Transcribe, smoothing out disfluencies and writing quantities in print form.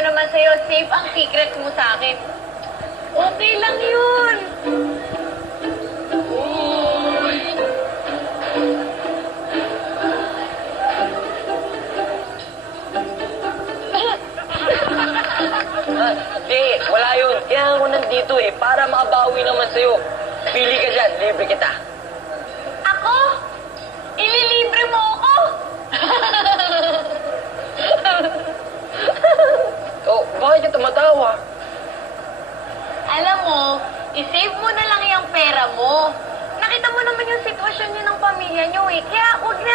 naman sa'yo, safe ang secret mo sa akin. Okay lang yun. Hindi, wala yun. Kaya ako nandito para makabawi naman sa'yo. Pili ka dyan, libre kita. Ako? Ililibre mo ako? Oh, bakit ka tumatawa? Alam mo, isave mo na lang yung pera mo. Nakita mo naman yung sitwasyon niyo ng pamilya niyo Kaya huwag na